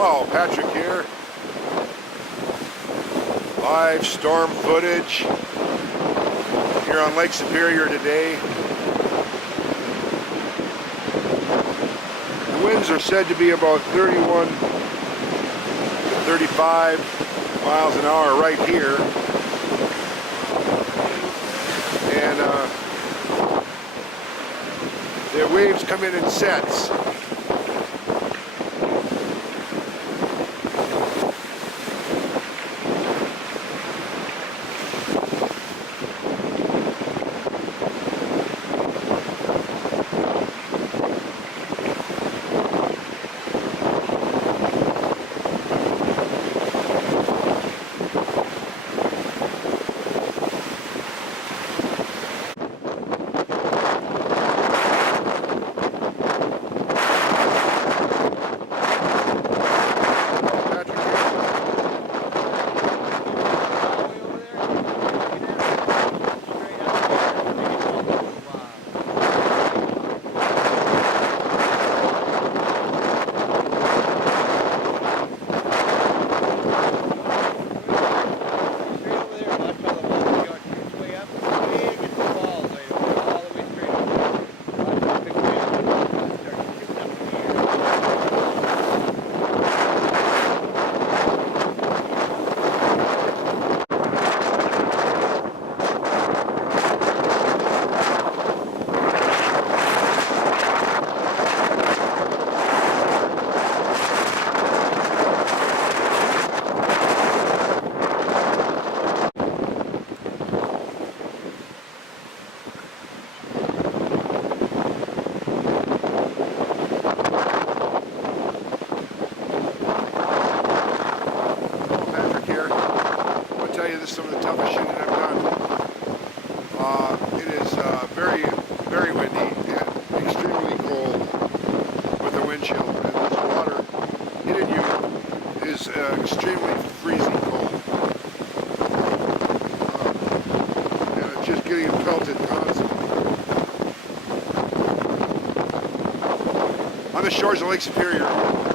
Hello, Patrick here. Live storm footage here on Lake Superior today. The winds are said to be about 31 to 35 miles an hour right here. And the waves come in sets. This is some of the toughest shooting I've done. It is very, very windy and extremely cold with the wind chill. And this water hitting you is extremely freezing cold. And it's just getting pelted constantly. On the shores of Lake Superior.